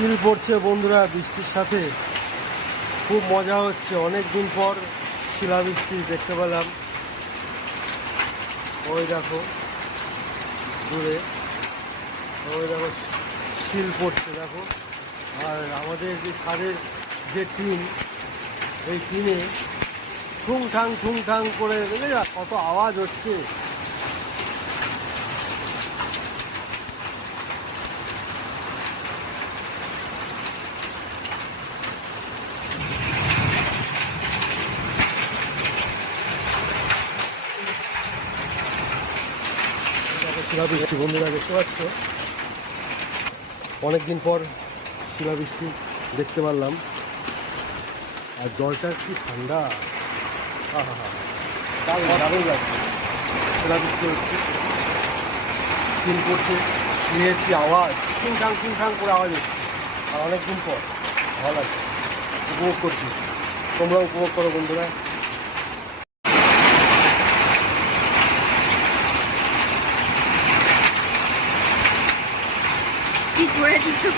শিল পড়ছে বন্ধুরা বৃষ্টির সাথে, খুব মজা হচ্ছে। অনেক দিন পর শিলাবৃষ্টি দেখতে পেলাম। ওই দেখো দূরে, ওই দেখো শিল পড়ছে দেখো। আর আমাদের যে ছাদের যে টিন, এই টিনে ঠুং ঠাং করে দেখে যা কত আওয়াজ হচ্ছে। শিলাবৃষ্টি বন্ধুরা দেখতে পাচ্ছ, অনেকদিন পর শিলাবৃষ্টি দেখতে পারলাম। আর জলটা কি ঠান্ডা, হা হা হা, দারুণ লাগছে। শিলাবৃষ্টি হচ্ছে, শিল পড়ছে, শিলের কি আওয়াজ, ঠুং ঠাং করে আওয়াজ হচ্ছে। আর অনেকদিন পর ভালো লাগছে, উপভোগ করছি। তোমরা উপভোগ করো বন্ধুরা। He's ready to